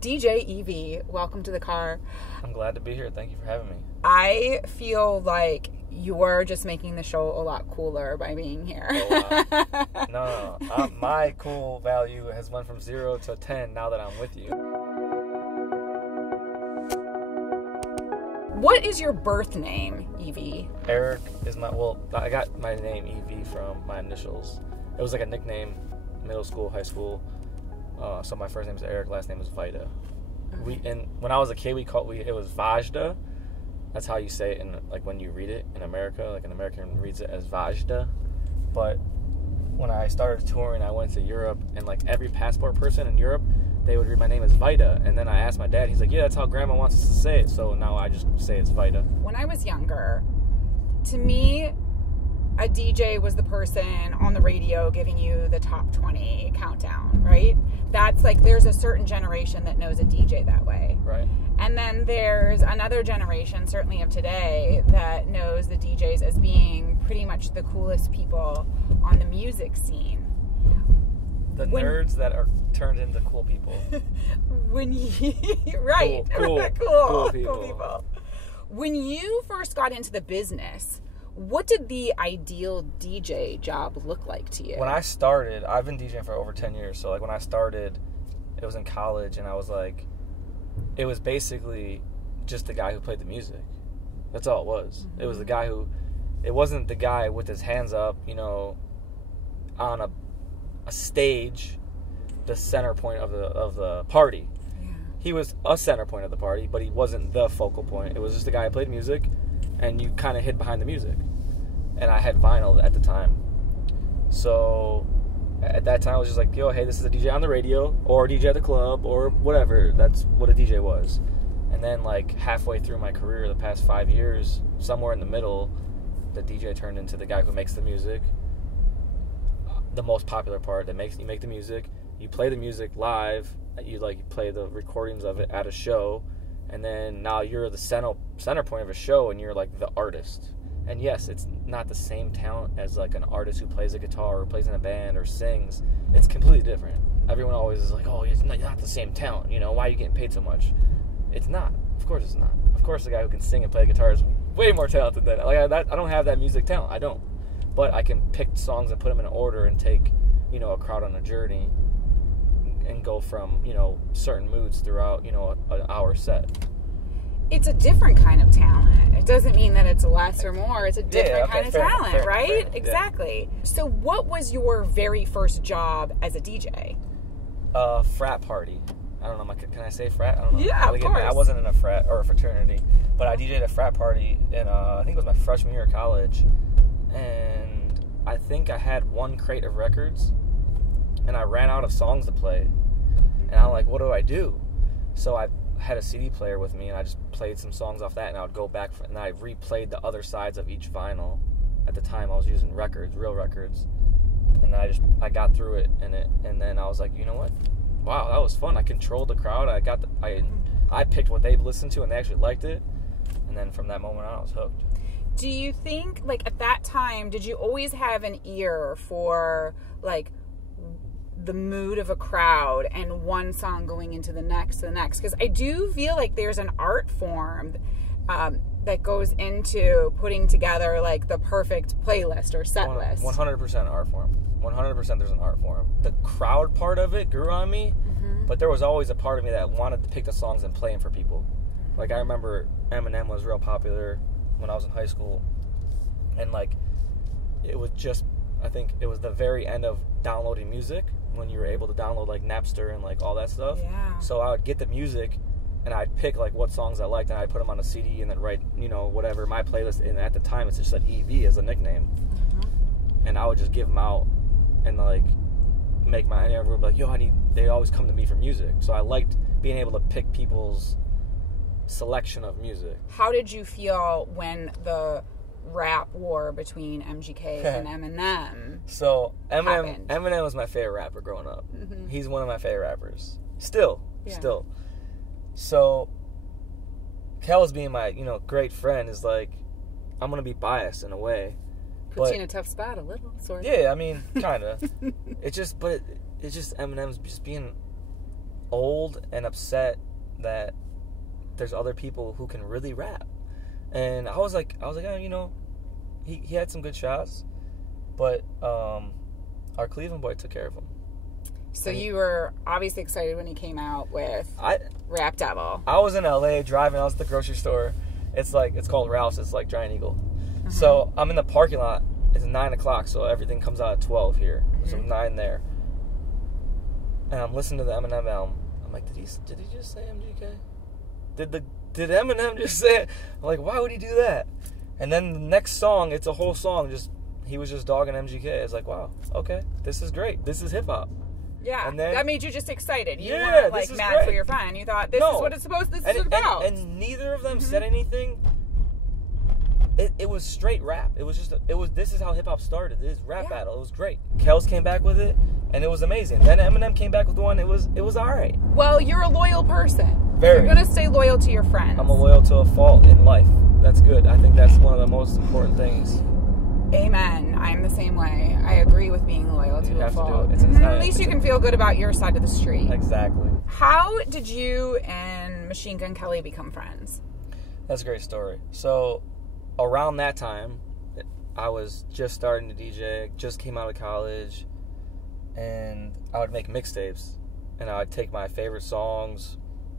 DJ Evie, welcome to the car. I'm glad to be here. Thank you for having me. I feel like you're just making the show a lot cooler by being here. Oh, wow. No. My cool value has went from 0 to 10 now that I'm with you. What is your birth name, Evie? Eric is I got my name Evie from my initials. It was like a nickname, middle school, high school. So my first name is Eric, last name is Vida. Okay. When I was a kid, it was Vajda. That's how you say it when you read it in America. Like an American reads it as Vajda. But when I started touring, I went to Europe, and like every passport person in Europe, they would read my name as Vida. And then I asked my dad, he's like, yeah, that's how grandma wants us to say it. So now I just say it's Vida. When I was younger, to me, a DJ was the person on the radio giving you the top 20 countdown, right? That's like, there's a certain generation that knows a DJ that way. Right. And then there's another generation, certainly of today, that knows the DJs as being pretty much the coolest people on the music scene. Nerds that are turned into cool people. Right. Cool people. When you first got into the business, what did the ideal DJ job look like to you? When I started, I've been DJing for over 10 years. So, like, when I started, it was in college, and I was like, it was basically just the guy who played the music. That's all it was. Mm-hmm. It was the guy it wasn't the guy with his hands up, on a stage, the center point of the party. Yeah. He was a center point of the party, but he wasn't the focal point. It was just the guy who played music, and you kind of hid behind the music. And I had vinyl at the time. So at that time, I was just like, yo, hey, this is a DJ on the radio, or a DJ at the club, or whatever. That's what a DJ was. And then, like, halfway through my career, the past 5 years, somewhere in the middle, the DJ turned into the guy who makes the music. The most popular part, you make the music, you play the music live, you play the recordings of it at a show, and then now you're the center point of a show, and you're like the artist. And yes, it's not the same talent as like an artist who plays a guitar or plays in a band or sings. It's completely different. Everyone always is like, oh, it's not the same talent, why are you getting paid so much? It's not. Of course it's not. Of course the guy who can sing and play guitar is way more talented than I don't have that music talent. I don't. But I can pick songs and put them in order and take, a crowd on a journey and go from, certain moods throughout, an hour set. It's a different kind of talent. It doesn't mean that it's less or more. It's a different kind of talent, fair, right? Fair, exactly. Yeah. So what was your very first job as a DJ? Frat party. I don't know. Can I say frat? I don't know. Yeah, of course. I wasn't in a frat or a fraternity, but I DJ'd a frat party in, I think it was my freshman year of college. And I think I had one crate of records, and I ran out of songs to play. And I'm like, what do I do? So I had a CD player with me, and I just played some songs off that, and I would go back, and I replayed the other sides of each vinyl. At the time, I was using real records. And I got through it, and then I was like, you know what? Wow, that was fun. I controlled the crowd. I picked what they listened to, and they actually liked it. And then from that moment on, I was hooked. Do you think, like, at that time, did you always have an ear for, like, the mood of a crowd and one song going into the next to the next? Because I do feel like there's an art form that goes into putting together, like, the perfect playlist or set list. 100% art form. 100% there's an art form. The crowd part of it grew on me, but there was always a part of me that wanted to pick the songs and play them for people. Like, I remember Eminem was real popular when I was in high school, and like it was just, I think it was the very end of downloading music when you were able to download like Napster and like all that stuff. Yeah. So I would get the music and I'd pick like what songs I liked, and I'd put them on a CD and then write, whatever my playlist. And at the time it just said EV as a nickname, and I would just give them out and like make my, and everyone would be like, yo, they always come to me for music. So I liked being able to pick people's selection of music. How did you feel when the rap war between MGK and Eminem So happened? Eminem was my favorite rapper growing up. He's one of my favorite rappers. Still. So Kel's being my, great friend is like, I'm going to be biased in a way. Puts you in a tough spot a little, sort of. Yeah, I mean, kind of. It's just Eminem's just being old and upset that there's other people who can really rap. And I was like, oh, you know, he had some good shots, but our Cleveland boy took care of him. So you were obviously excited when he came out with Rap Devil. I was in LA driving. I was at the grocery store. It's called Ralph's. It's like Giant Eagle. So I'm in the parking lot. It's 9 o'clock, so everything comes out at 12 here. So 9 there. And I'm listening to the Eminem album. I'm like, did he just say MGK? Did Eminem just say it? I'm like, why would he do that? And then the next song, it's a whole song. He was just dogging MGK. It's like, wow, okay, this is great. This is hip hop. Yeah, and then, that made you just excited. You weren't like mad great. For your friend. You thought this is what it's supposed. This is about. And neither of them said anything. It was straight rap. It was this is how hip hop started. This rap battle. It was great. Kels came back with it, and it was amazing. Then Eminem came back with one. It was all right. Well, you're a loyal person. Very. You're gonna stay loyal to your friends. I'm a loyal to a fault in life. That's good. I think that's one of the most important things. Amen. I'm the same way. I agree with being loyal to a fault. At least you can feel good about your side of the street. Exactly. How did you and Machine Gun Kelly become friends? That's a great story. So, around that time, I was just starting to DJ, just came out of college, and I would make mixtapes. And I would take my favorite songs,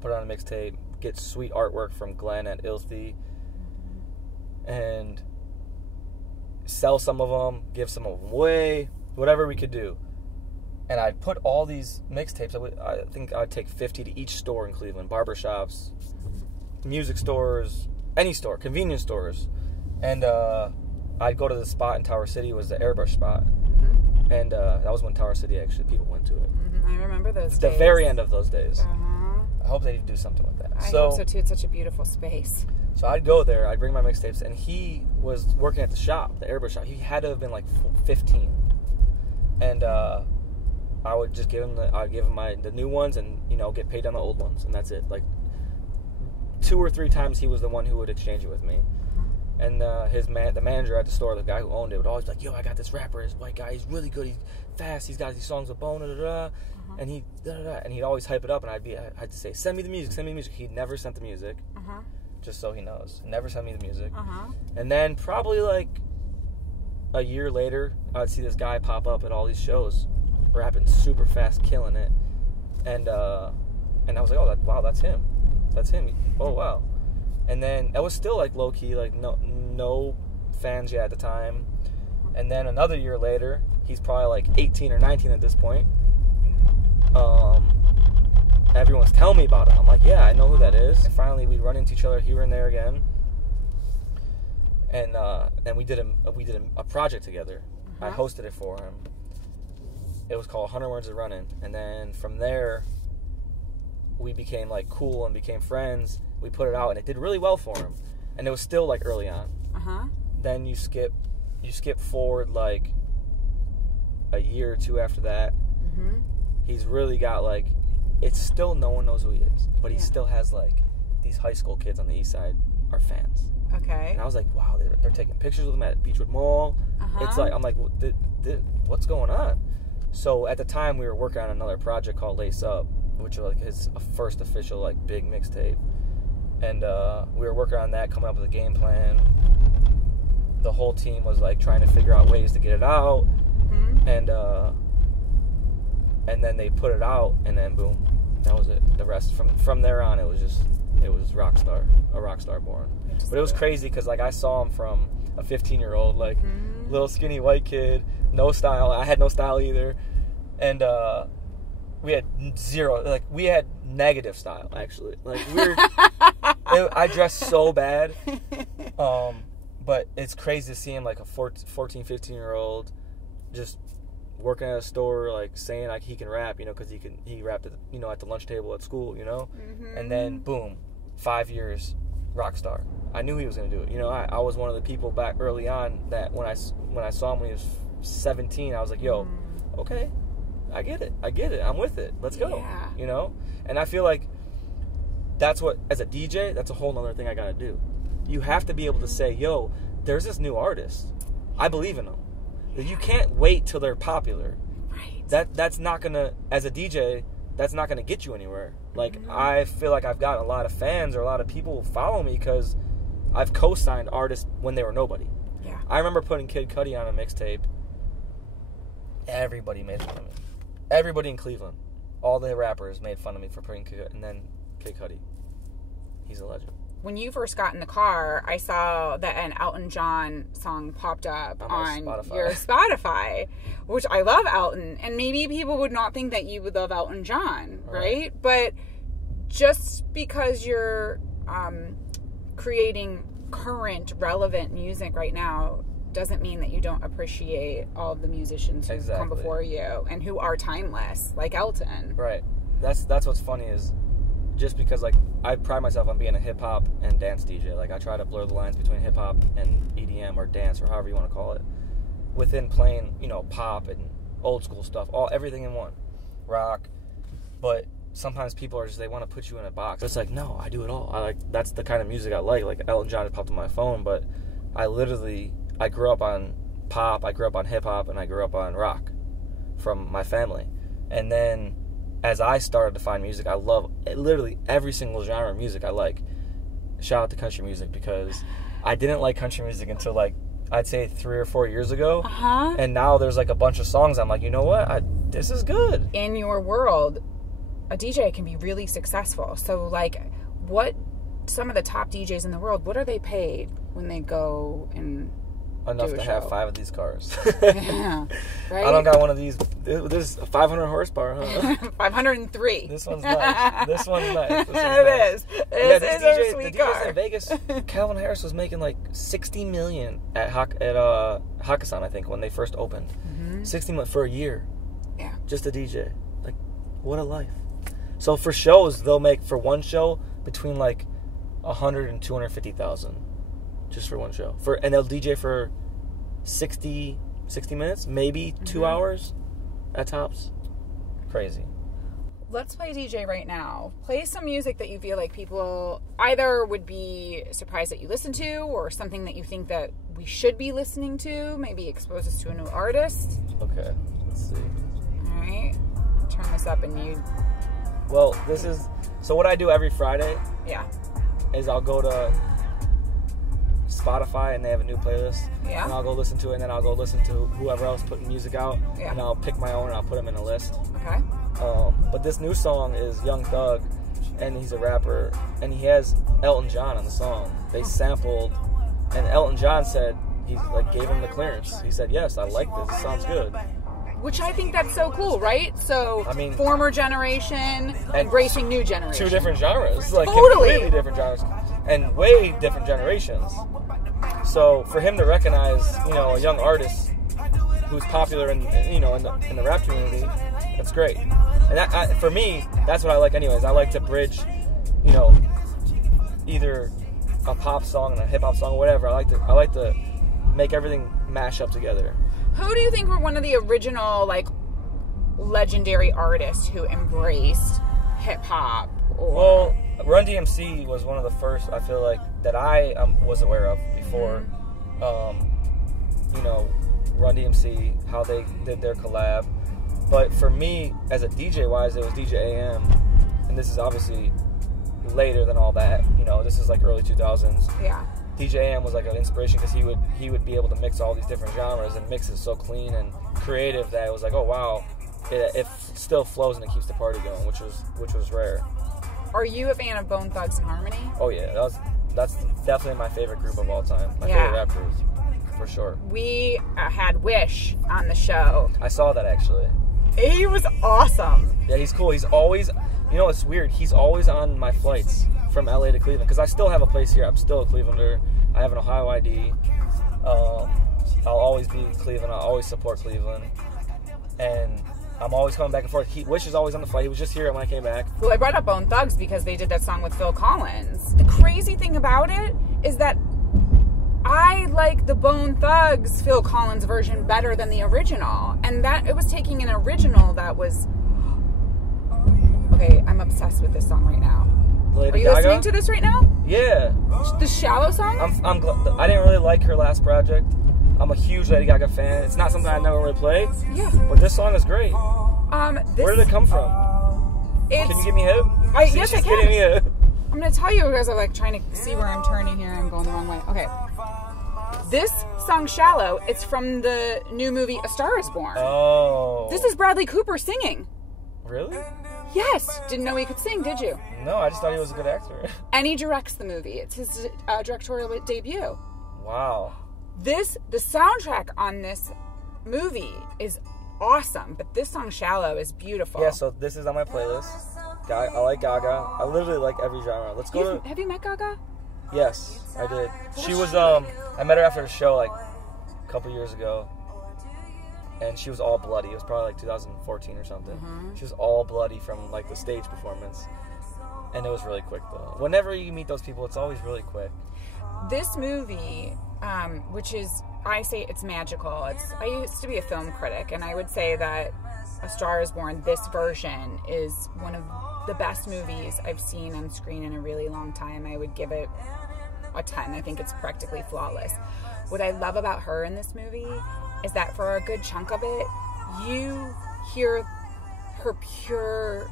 put it on a mixtape, get sweet artwork from Glenn at Ilthy, and sell some of them, give some of them away, whatever we could do. And I'd put all these mixtapes, I think I'd take 50 to each store in Cleveland, barbershops, music stores, any store, convenience stores. And I'd go to the spot in Tower City. It was the Airbrush spot. And that was when Tower City, actually, people went to it. I remember those days. The very end of those days. I hope they do something with that. I hope so, too. It's such a beautiful space. So I'd go there, I'd bring my mixtapes, and he was working at the shop, the Airbrush shop. He had to have been like 15. And I would just give him the new ones and, you know, get paid on the old ones, and that's it. Like 2 or 3 times he was the one who would exchange it with me. And the manager at the store, the guy who owned it, would always be like, yo, I got this rapper, this white guy, he's really good, he's fast, he's got these songs with Bone, and he'd always hype it up, and I'd say, send me the music. He never sent the music. Just so he knows. Never sent me the music. And then probably like a year later, I'd see this guy pop up at all these shows, rapping super fast, killing it. And I was like, oh, wow, that's him. That's him. Oh, wow. And then that was still like low key, like no fans yet at the time. And then another year later, he's probably like 18 or 19 at this point. Everyone's telling me about him. I'm like, yeah, I know who that is. And finally, we'd run into each other here and there again, and we did a project together. I hosted it for him. It was called 100 Words of Running, and then from there, we became like cool and became friends. We put it out, and it did really well for him, and it was still like early on. Then you skip forward like a year or 2 after that. He's really got like. It's still no one knows who he is, but he still has like these high school kids on the east side are fans. Okay. And I was like, wow, they're taking pictures with him at Beechwood Mall. It's like, I'm like, what's going on? So at the time we were working on another project called Lace Up, which was like his first official like big mixtape, and we were working on that, coming up with a game plan. The whole team was like trying to figure out ways to get it out, and then they put it out, and then boom, that was it. The rest from there on, it was a rock star born. But it was crazy because like I saw him from a 15-year-old, like little skinny white kid, no style. I had no style either, and we had zero. Like we had negative style actually. Like I dressed so bad, but it's crazy to see him like a 14, 15-year-old just working at a store, like saying like he can rap, you know, because he rapped at, you know, at the lunch table at school, you know, and then boom, 5 years, rock star. I knew he was gonna do it, you know. I was one of the people back early on that when I saw him when he was 17, I was like, yo, okay, I get it, I'm with it, let's go, you know. And I feel like that's what, as a DJ, that's a whole nother thing I gotta do. You have to be able to say, yo, there's this new artist, I believe in them. You can't wait till they're popular. Right. That's not gonna, as a DJ, that's not going to get you anywhere. Like, I feel like I've gotten a lot of fans or a lot of people who follow me because I've co-signed artists when they were nobody. Yeah. I remember putting Kid Cudi on a mixtape. Everybody made fun of me. Everybody in Cleveland. All the rappers made fun of me for putting Kid Cudi. And then Kid Cudi. He's a legend. When you first got in the car, I saw that an Elton John song popped up on your Spotify, which I love Elton. And maybe people would not think that you would love Elton John, right? But just because you're creating current, relevant music right now doesn't mean that you don't appreciate all of the musicians who come before you and who are timeless, like Elton. Right. That's what's funny is just because, like, I pride myself on being a hip-hop and dance DJ. Like, I try to blur the lines between hip-hop and EDM or dance or however you want to call it within playing, you know, pop and old school stuff, everything in one. Rock. But sometimes people are just, they want to put you in a box. It's like, no, I do it all. That's the kind of music I like. Like, Elton John popped on my phone, but I grew up on pop, I grew up on hip-hop, and I grew up on rock from my family. And then as I started to find music, I love literally every single genre of music I like. Shout out to country music, because I didn't like country music until, like, I'd say 3 or 4 years ago. And now there's, like, a bunch of songs I'm like, you know what? This is good. In your world, a DJ can be really successful. So, like, some of the top DJs in the world, what are they paid when they go and enough to have 5 of these cars? Yeah, right? I don't got one of these. This 500 horsepower, huh? 503. This one's nice. This one's nice. It is. This is a sweet car. DJs in Vegas, Calvin Harris was making like $60 million at Hakkasan, I think, when they first opened. $60 million for a year. Yeah. Just a DJ. Like, what a life. So for shows, they'll make, for one show, between like 100 and 250,000 just for one show. And they'll DJ for 60 minutes, maybe 2 hours at tops. Crazy. Let's play DJ right now. Play some music that you feel like people either would be surprised that you listen to, or something that you think that we should be listening to. Maybe expose us to a new artist. Okay, let's see. All right. Turn this up and you... Well, this is... So what I do every Friday... Yeah. ...is I'll go to Spotify and they have a new playlist. Yeah. And I'll go listen to it, and then I'll go listen to whoever else putting music out. Yeah. And I'll pick my own and I'll put them in a list. Okay. But this new song is Young Thug, and he's a rapper, and he has Elton John on the song. They sampled, and Elton John said, he like gave him the clearance. He said, yes, I like this. It sounds good. Which I think that's so cool, right? So, I mean, former generation embracing new generation. 2 different genres. Like, totally. Completely different genres. And way different generations. So, for him to recognize, you know, a young artist who's popular in the rap community, that's great. And that, for me, that's what I like anyways. I like to bridge, you know, either a pop song and a hip-hop song or whatever. I like to make everything mash up together. Who do you think were one of the original, like, legendary artists who embraced hip-hop? Well, Run DMC was one of the first, I feel like, that I was aware of before, you know, Run DMC, how they did their collab. But for me, as a DJ-wise, it was DJ AM. And this is obviously later than all that. You know, this is like early 2000s. Yeah. DJ AM was like an inspiration because he would be able to mix all these different genres and mix it so clean and creative that it was like, oh wow, it still flows and it keeps the party going, which was rare. Are you a fan of Bone Thugs and Harmony? Oh yeah, that's definitely my favorite group of all time. My favorite rap group, for sure. We had Wish on the show. I saw that actually. He was awesome. Yeah, he's cool. He's always, you know, it's weird. He's always on my flights from LA to Cleveland, because I still have a place here. I'm still a Clevelander. I have an Ohio ID. I'll always be Cleveland. I'll always support Cleveland. And I'm always coming back and forth. Wish is always on the flight. He was just here when I came back. Well, I brought up Bone Thugs because they did that song with Phil Collins. The crazy thing about it is that I like the Bone Thugs Phil Collins version better than the original. And that it was taking an original that was... Okay, I'm obsessed with this song right now. Lady Are you Gaga? listening to this right now? Yeah. The Shallow song? I didn't really like her last project. I'm a huge Lady Gaga fan. It's not something I never really played. Yeah. But this song is great. Where did it come from? Can you give me a hit? Yes, I can. Me a... I'm going to tell you because I'm like trying to see where I'm turning here. I'm going the wrong way. Okay. This song, Shallow, it's from the new movie A Star Is Born. Oh. This is Bradley Cooper singing. Really? Yes. Didn't know he could sing, did you? No, I just thought he was a good actor. And he directs the movie. It's his directorial debut. Wow. The soundtrack on this movie is awesome, but this song, Shallow, is beautiful. Yeah, so this is on my playlist. I like Gaga. I literally like every genre. Let's go Have you met Gaga? Yes, I did. She was, I met her after a show, like, a couple years ago. And she was all bloody. It was probably, like, 2014 or something. Mm-hmm. She was all bloody from, like, the stage performance. And it was really quick, though. Whenever you meet those people, it's always really quick. This movie, which is, I say it's magical. I used to be a film critic, and I would say that A Star Is Born, this version, is one of the best movies I've seen on screen in a really long time. I would give it a 10. I think it's practically flawless. What I love about her in this movie is that for a good chunk of it, you hear her pure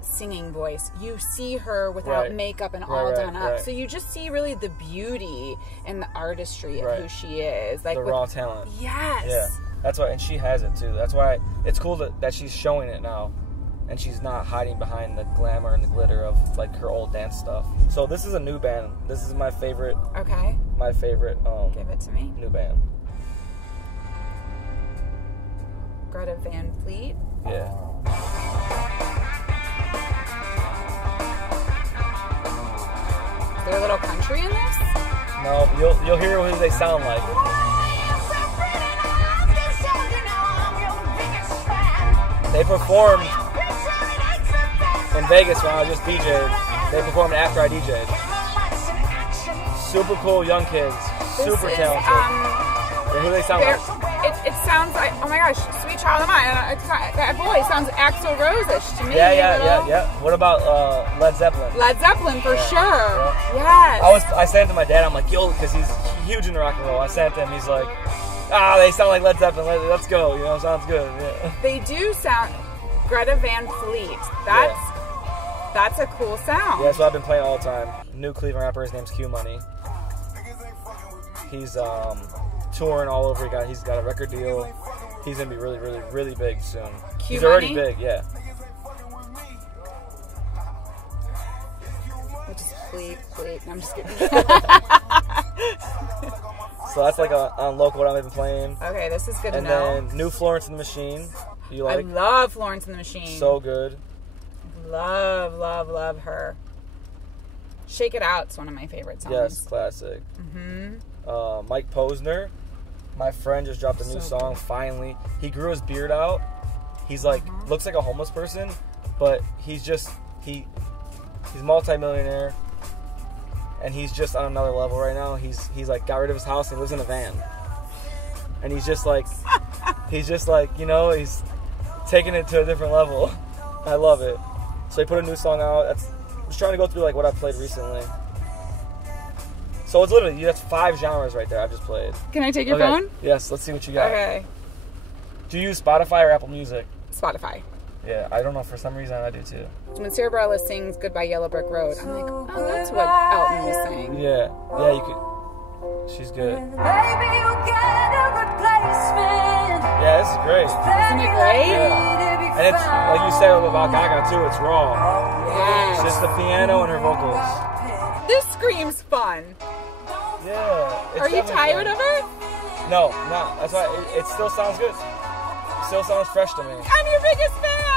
singing voice. You see her without makeup and all done up. Right. So you just see really the beauty and the artistry of who she is. Like the raw talent. Yes. Yeah. That's why, and she has it too. That's why it's cool that she's showing it now. And she's not hiding behind the glamour and the glitter of, like, her old dance stuff. So this is a new band. This is my favorite. Okay. My favorite. Give it to me. New band. Greta Van Fleet. Yeah. Is there a little country in this? No, you'll hear who they sound like. They performed in Vegas when I was just DJing. They performed after I DJ'd. Super cool young kids. Super talented. And who they sound like? It sounds like, oh my gosh, Sweet Child of Mine. That boy sounds Axl Rose-ish to me. Yeah. What about Led Zeppelin? Led Zeppelin for sure. Yeah. Yes. I sent it to my dad. I'm like, yo, because he's huge into rock and roll. I sent it to him. He's like, they sound like Led Zeppelin. Let's go. You know, sounds good. Yeah. They do sound Greta Van Fleet. That's a cool sound. Yeah, that's what I've been playing all the time. New Cleveland rapper. His name's Q Money. He's touring all over. He's got a record deal. He's gonna be really, really, really big soon. He's already big. Yeah. Which is Fleet. No, I'm just kidding. So that's like on local what I've been playing. Okay, this is good to know. And then new Florence and the Machine. You like? I love Florence and the Machine. So good. Love her. Shake It Out's one of my favorite songs. Yes, classic. Mike Posner, my friend, just dropped a new song. Good. Finally, he grew his beard out. He's like looks like a homeless person, but he's multi-millionaire, and he's just on another level right now. He's like got rid of his house and he lives in a van, and he's just like you know, he's taking it to a different level. I love it. So he put a new song out. I'm just trying to go through like what I've played recently. So it's literally, that's 5 genres right there I've just played. Can I take your phone? Yes, let's see what you got. Okay. Do you use Spotify or Apple Music? Spotify. Yeah, I don't know, for some reason I do too. When Sarah Bareilles sings Goodbye Yellow Brick Road, I'm like, oh, that's what Elton was saying. Yeah, you could. She's good. Baby, you get a replacement. Yeah, this is great. Isn't it great? Yeah. And it's, like you said about Gaga too, it's raw. Yes. It's just the piano and her vocals. This screams fun. Yeah. Are you tired of it? No, that's why it still sounds good. It still sounds fresh to me. I'm your biggest fan.